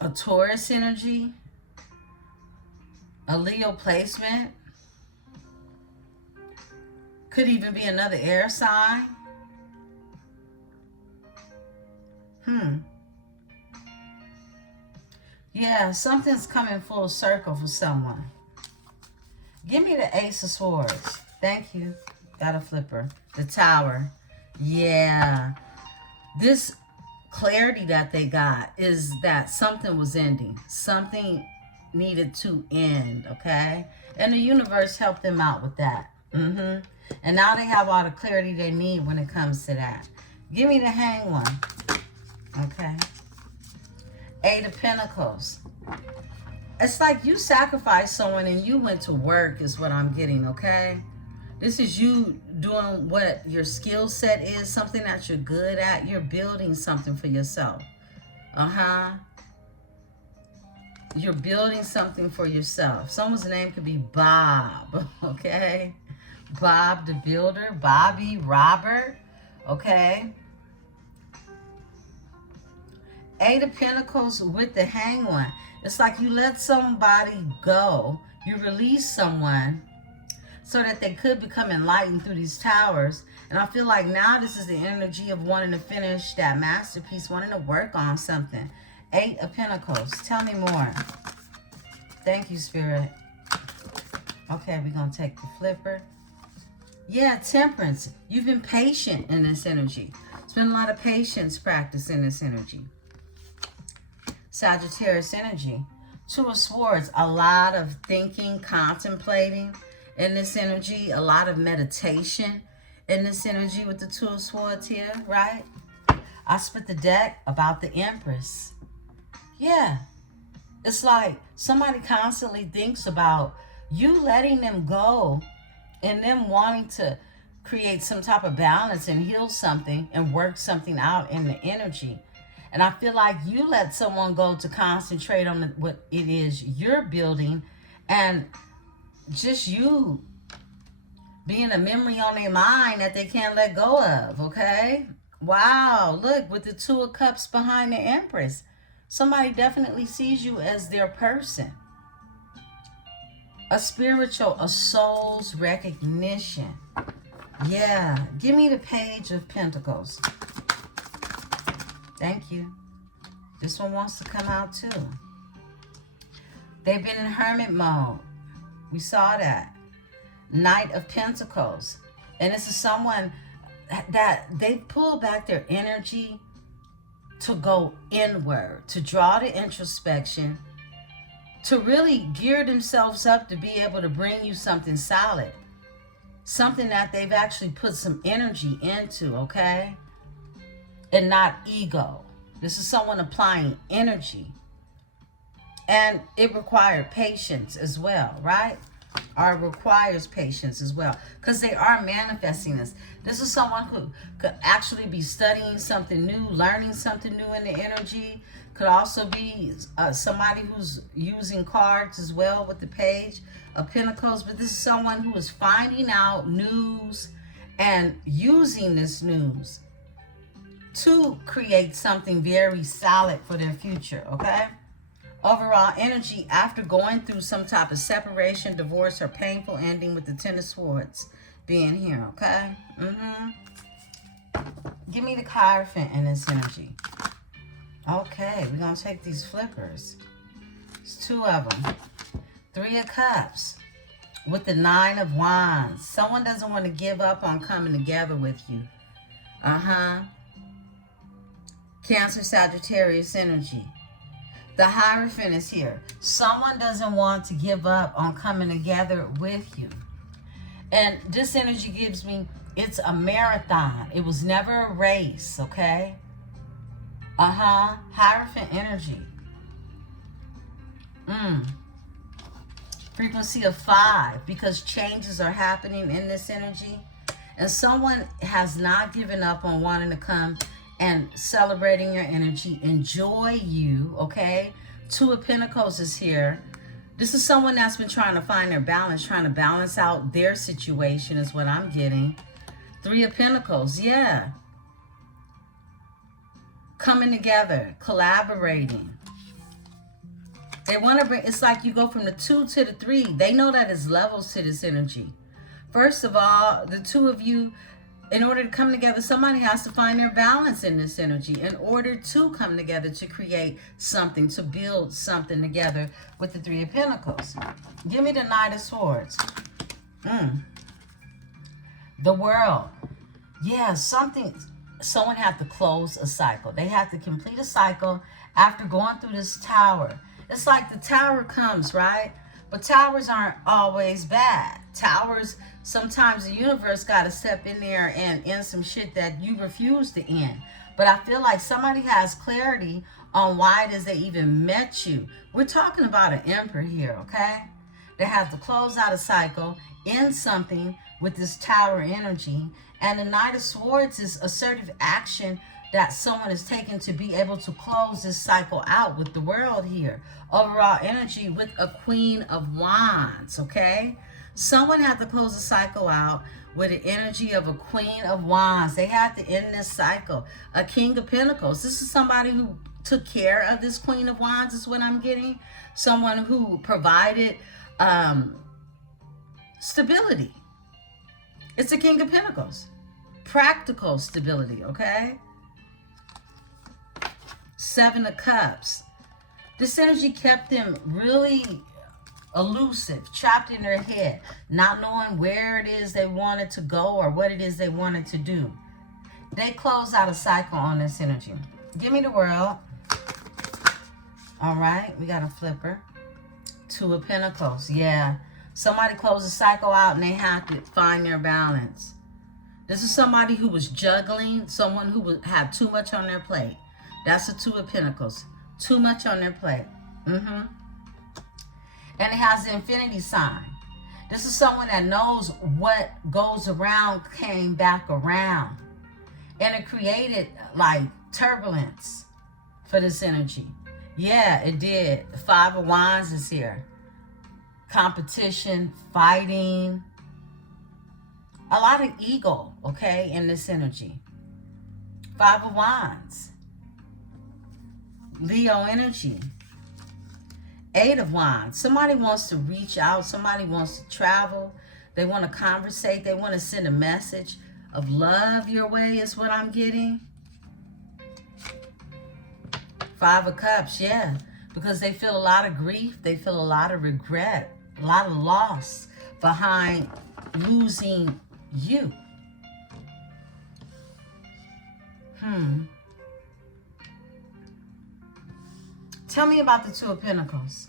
a Taurus energy, a Leo placement, could even be another air sign. Yeah, something's coming full circle for someone. Give me the Ace of Swords. Thank you. Got a flipper. The Tower. Yeah. This clarity that they got is that something was ending. Something needed to end, okay? And the universe helped them out with that. And now they have all the clarity they need when it comes to that. Give me the Hanged One. Okay. Eight of Pentacles. It's like you sacrificed someone and you went to work is what I'm getting, okay? This is you doing what your skill set is, something that you're good at. You're building something for yourself. You're building something for yourself. Someone's name could be Bob, okay? Bob the Builder, Bobby, Robert, okay? Eight of Pentacles with the Hanged One. It's like you let somebody go. You release someone so that they could become enlightened through these towers. And I feel like now this is the energy of wanting to finish that masterpiece, wanting to work on something. Eight of Pentacles. Tell me more. Thank you, Spirit. Okay, we're going to take the flipper. Yeah, Temperance. You've been patient in this energy. It's been a lot of patience practice in this energy. Sagittarius energy. Two of Swords. A lot of thinking, contemplating in this energy. A lot of meditation in this energy with the Two of Swords here, right? I split the deck about the Empress. Yeah. It's like somebody constantly thinks about you letting them go and them wanting to create some type of balance and heal something and work something out in the energy. And I feel like you let someone go to concentrate on what it is you're building, and just you being a memory on their mind that they can't let go of, okay? Wow, look, with the Two of Cups behind the Empress. Somebody definitely sees you as their person. A spiritual, a soul's recognition. Yeah, give me the Page of Pentacles. Thank you. This one wants to come out too. They've been in hermit mode. We saw that. Knight of Pentacles. And this is someone that they pull back their energy to go inward, to draw the introspection, to really gear themselves up to be able to bring you something solid. Something that they've actually put some energy into, okay? And not ego. This is someone applying energy. And it required patience as well, right? Or requires patience as well. Because they are manifesting this. This is someone who could actually be studying something new, learning something new in the energy. Could also be somebody who's using cards as well with the Page of Pentacles. But this is someone who is finding out news and using this news to create something very solid for their future, okay? Overall energy after going through some type of separation, divorce, or painful ending with the Ten of Swords being here, okay? Give me the Hierophant in this energy. Okay, we're going to take these flippers. There's two of them. Three of Cups with the Nine of Wands. Someone doesn't want to give up on coming together with you. Cancer, Sagittarius energy. The Hierophant is here. Someone doesn't want to give up on coming together with you. And this energy gives me, it's a marathon. It was never a race, okay? Hierophant energy. Frequency of 5, because changes are happening in this energy. And someone has not given up on wanting to come and celebrating your energy, enjoy you, okay? 2 of Pentacles is here. This is someone that's been trying to find their balance, trying to balance out their situation is what I'm getting. 3 of Pentacles, yeah. Coming together, collaborating. They want to bring, it's like you go from the 2 to the 3. They know that it's levels to this energy. First of all, the 2 of you, in order to come together, somebody has to find their balance in this energy in order to come together to create something, to build something together with the 3 of Pentacles. Give me the Knight of Swords. The World. Yeah, someone had to close a cycle. They had to complete a cycle after going through this tower. It's like the tower comes, right? But towers aren't always bad. Towers, sometimes the universe got to step in there and end some shit that you refuse to end. But I feel like somebody has clarity on why it is they even met you. We're talking about an Emperor here, okay? They have to close out a cycle, end something with this tower energy. And the Knight of Swords is assertive action that someone is taking to be able to close this cycle out with the World here. Overall energy with a Queen of Wands, okay? Someone had to close the cycle out with the energy of a Queen of Wands. They had to end this cycle. A King of Pentacles. This is somebody who took care of this Queen of Wands is what I'm getting. Someone who provided stability. It's a King of Pentacles. Practical stability, okay? 7 of Cups. This energy kept them really elusive, trapped in their head, not knowing where it is they wanted to go or what it is they wanted to do. They closed out a cycle on this energy. Give me the World. All right, we got a flipper. 2 of Pentacles. Yeah, somebody closed the cycle out and they had to find their balance. This is somebody who was juggling, someone who had too much on their plate. That's the 2 of Pentacles. Too much on their plate. And it has the infinity sign. This is someone that knows what goes around came back around. And it created like turbulence for this energy. Yeah, it did. The 5 of Wands is here. Competition, fighting. A lot of ego, okay, in this energy. 5 of Wands. Leo energy. 8 of Wands. Somebody wants to reach out. Somebody wants to travel. They want to conversate. They want to send a message of love your way is what I'm getting. 5 of Cups, yeah. Because they feel a lot of grief. They feel a lot of regret. A lot of loss behind losing you. Tell me about the 2 of Pentacles.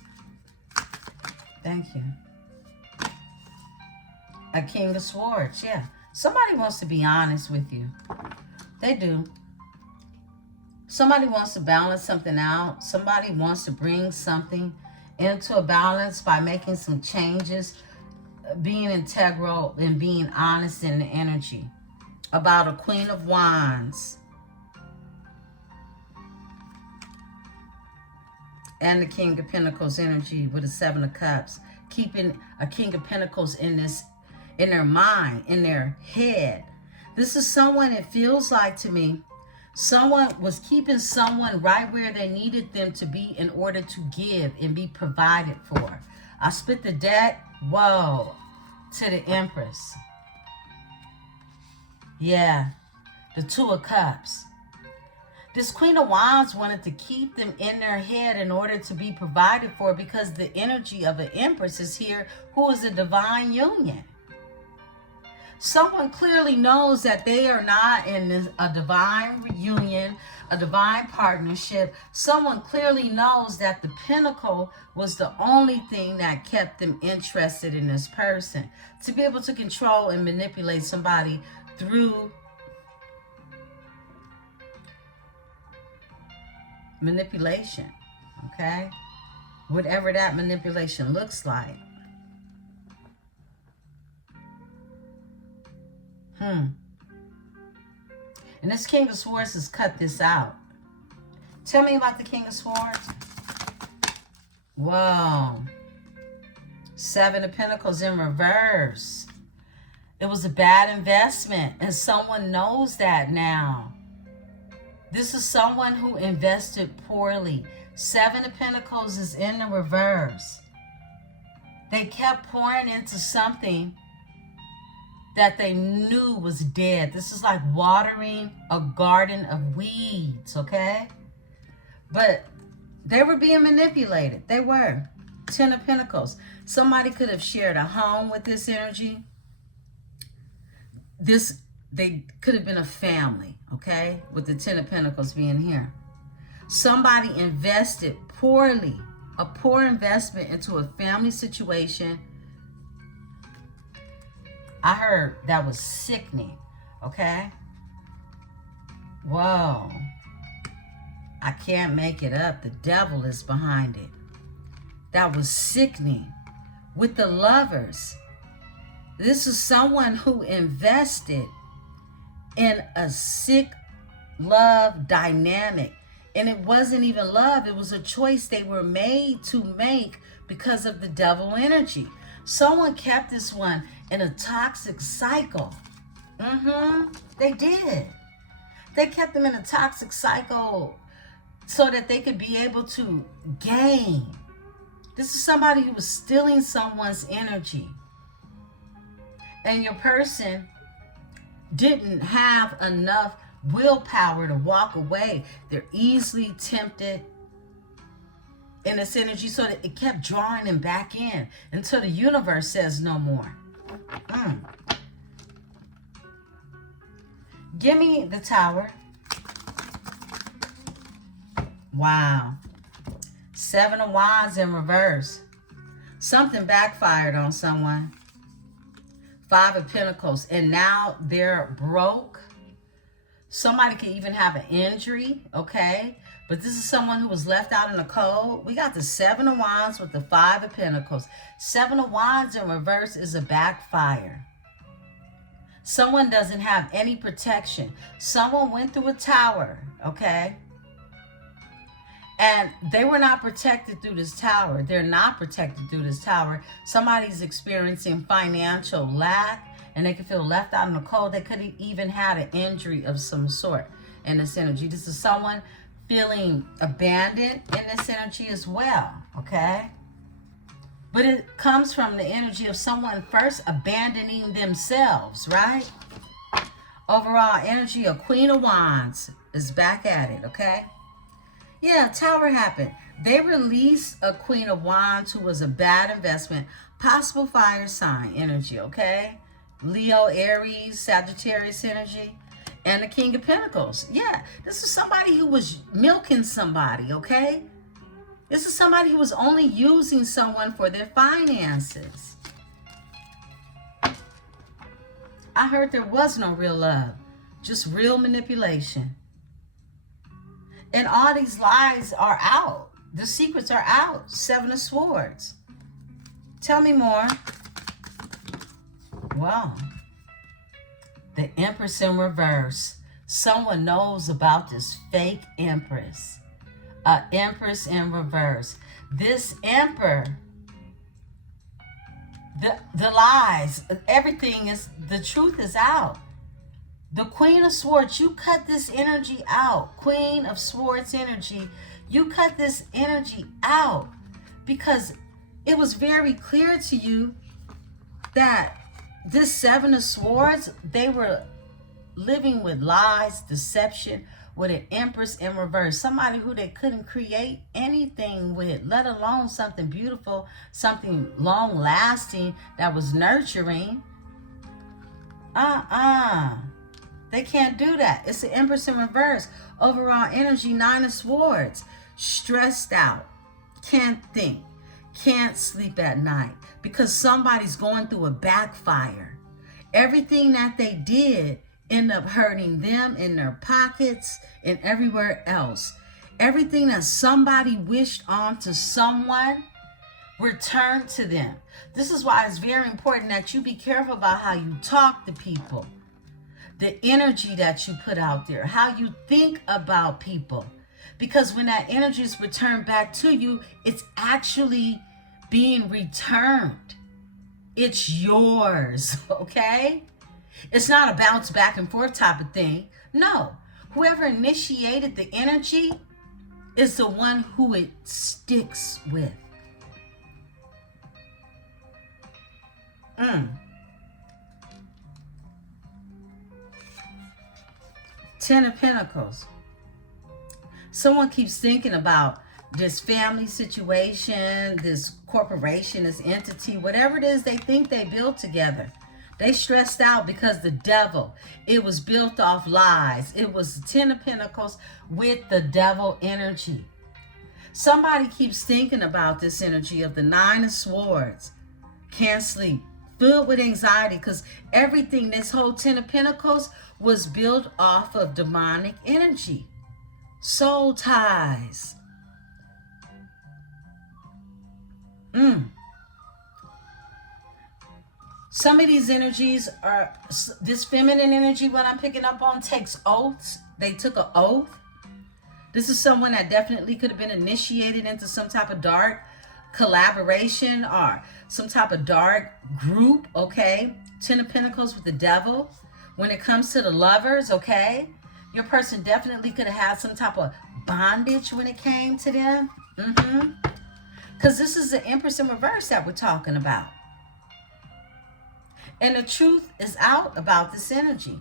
Thank you. A King of Swords, yeah. Somebody wants to be honest with you. They do. Somebody wants to balance something out. Somebody wants to bring something into a balance by making some changes, being integral and being honest in the energy. About a Queen of Wands. And the King of Pentacles energy with a 7 of Cups. Keeping a King of Pentacles in their mind, in their head. This is someone, it feels like to me, someone was keeping someone right where they needed them to be in order to give and be provided for. I split the deck, whoa, to the Empress. Yeah, the 2 of Cups. This Queen of Wands wanted to keep them in their head in order to be provided for, because the energy of an Empress is here, who is a divine union. Someone clearly knows that they are not in a divine union, a divine partnership. Someone clearly knows that the Pentacle was the only thing that kept them interested in this person. To be able to control and manipulate somebody through manipulation, okay? Whatever that manipulation looks like. And this King of Swords has cut this out. Tell me about the King of Swords. Whoa. Seven of Pentacles in reverse. It was a bad investment, and someone knows that now. This is someone who invested poorly. Seven of Pentacles is in the reverse. They kept pouring into something that they knew was dead. This is like watering a garden of weeds, okay? But they were being manipulated. They were. Ten of Pentacles. Somebody could have shared a home with this energy. They could have been a family, okay? With the Ten of Pentacles being here. Somebody invested poorly, a poor investment into a family situation. I heard that was sickening, okay? Whoa. I can't make it up. The devil is behind it. That was sickening. With the Lovers, this is someone who invested in a sick love dynamic. And it wasn't even love. It was a choice they were made to make because of the devil energy. Someone kept this one in a toxic cycle. They did. They kept them in a toxic cycle so that they could be able to gain. This is somebody who was stealing someone's energy. And your person didn't have enough willpower to walk away. They're easily tempted in this energy, so that it kept drawing them back in until the universe says no more. Give me the Tower. Wow. Seven of Wands in reverse. Something backfired on someone. Five of Pentacles. And now they're broke. Somebody could even have an injury, okay? But this is someone who was left out in the cold. We got the Seven of Wands with the Five of Pentacles. Seven of Wands in reverse is a backfire. Someone doesn't have any protection. Someone went through a tower, okay? And they were not protected through this tower. They're not protected through this tower. Somebody's experiencing financial lack, and they could feel left out in the cold. They could have even had an injury of some sort in this energy. This is someone feeling abandoned in this energy as well, okay? But it comes from the energy of someone first abandoning themselves, right? Overall energy of Queen of Wands is back at it, okay? Yeah, Tower happened. They released a Queen of Wands who was a bad investment. Possible fire sign energy, okay? Leo, Aries, Sagittarius energy. And the King of Pentacles. Yeah, this is somebody who was milking somebody, okay? This is somebody who was only using someone for their finances. I heard there was no real love, just real manipulation. And all these lies are out. The secrets are out. Seven of Swords. Tell me more. Wow. The Empress in reverse. Someone knows about this fake Empress. Empress in reverse. This Emperor, the lies, everything is, the truth is out. The Queen of Swords, you cut this energy out. Queen of Swords energy, you cut this energy out because it was very clear to you that this Seven of Swords, they were living with lies, deception, with an Empress in reverse. Somebody who they couldn't create anything with, let alone something beautiful, something long-lasting that was nurturing. They can't do that. It's the Empress in reverse. Overall energy, Nine of Swords. Stressed out. Can't think. Can't sleep at night. Because somebody's going through a backfire. Everything that they did ended up hurting them in their pockets and everywhere else. Everything that somebody wished onto someone, return to them. This is why it's very important that you be careful about how you talk to people, the energy that you put out there, how you think about people. Because when that energy is returned back to you, it's actually being returned. It's yours, okay? It's not a bounce back and forth type of thing. No, whoever initiated the energy is the one who it sticks with. Ten of Pentacles. Someone keeps thinking about this family situation, this corporation, this entity, whatever it is they think they built together. They stressed out because the devil, it was built off lies. It was the Ten of Pentacles with the devil energy. Somebody keeps thinking about this energy of the Nine of Swords. Can't sleep. Filled with anxiety because everything, this whole Ten of Pentacles was built off of demonic energy. Soul ties. Some of these energies are, this feminine energy, what I'm picking up on, takes oaths. They took an oath. This is someone that definitely could have been initiated into some type of dark collaboration or some type of dark group, okay? Ten of Pentacles with the devil. When it comes to the lovers, okay? Your person definitely could have had some type of bondage when it came to them. Because this is the Empress in reverse that we're talking about. And the truth is out about this energy.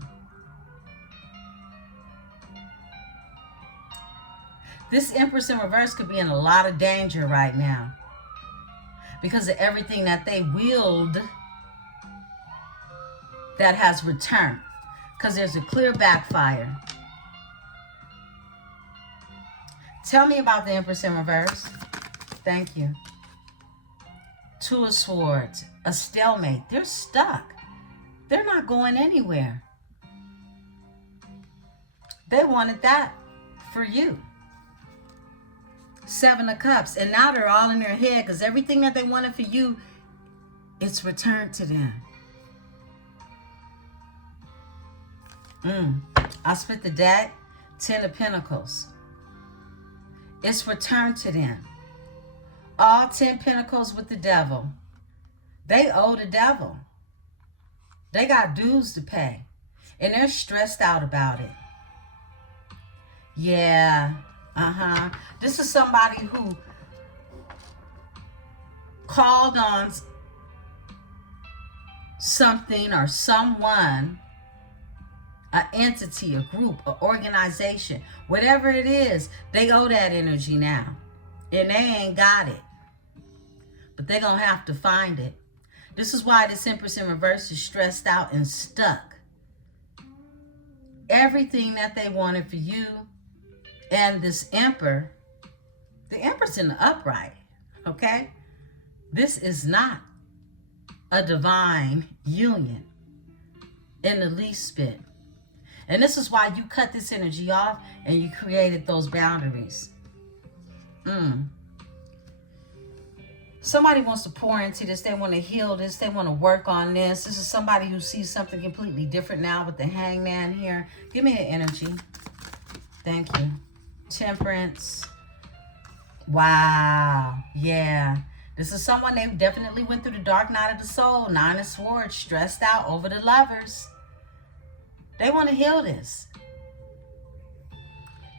This Empress in reverse could be in a lot of danger right now because of everything that they willed that has returned. Because there's a clear backfire. Tell me about the Empress in reverse. Thank you. Two of Swords. A stalemate. They're stuck. They're not going anywhere. They wanted that for you. Seven of Cups. And now they're all in their head because everything that they wanted for you, it's returned to them. I split the deck. Ten of Pentacles. It's returned to them. All 10 Pentacles with the devil. They owe the devil. They got dues to pay. And they're stressed out about it. Yeah. This is somebody who called on something or someone, an entity, a group, an organization, whatever it is, they owe that energy now. And they ain't got it. But they're going to have to find it. This is why this Empress in reverse is stressed out and stuck. Everything that they wanted for you and this Emperor, the Empress in the upright, okay? This is not a divine union in the least bit. And this is why you cut this energy off and you created those boundaries. Somebody wants to pour into this. They want to heal this. They want to work on this. This is somebody who sees something completely different now with the Hangman here. Give me an energy. Thank you. Temperance. Wow. Yeah. This is someone they definitely went through the dark night of the soul. Nine of Swords. Stressed out over the lovers. They want to heal this.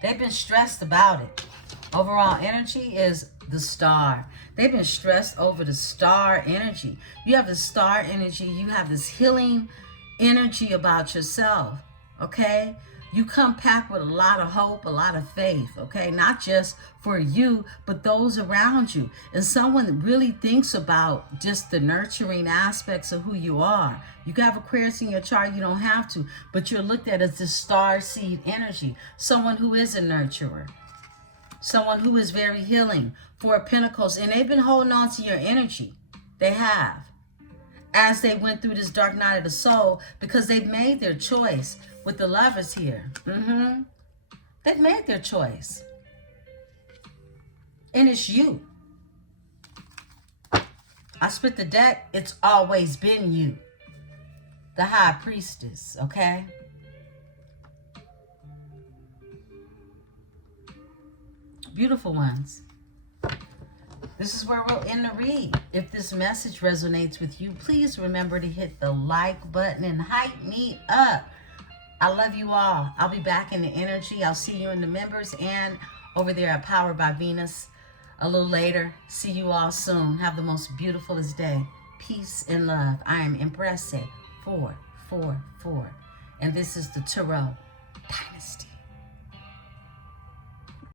They've been stressed about it. Overall energy is the Star. They've been stressed over the Star energy. You have the Star energy. You have this healing energy about yourself, okay? You come packed with a lot of hope, a lot of faith, okay? Not just for you, but those around you. And someone that really thinks about just the nurturing aspects of who you are. You can have Aquarius in your chart, you don't have to, but you're looked at as the star seed energy. Someone who is a nurturer. Someone who is very healing. Four of Pentacles, and they've been holding on to your energy. They have. As they went through this dark night of the soul, because they've made their choice with the lovers here. They've made their choice. And it's you. I split the deck. It's always been you. The High Priestess, okay? Beautiful ones. This is where we'll end the read. If this message resonates with you, please remember to hit the like button and hype me up. I love you all. I'll be back in the energy. I'll see you in the members and over there at Powered by Venus a little later. See you all soon. Have the most beautifulest day. Peace and love. I am Emperesse 444. And this is the Tarot Dynasty.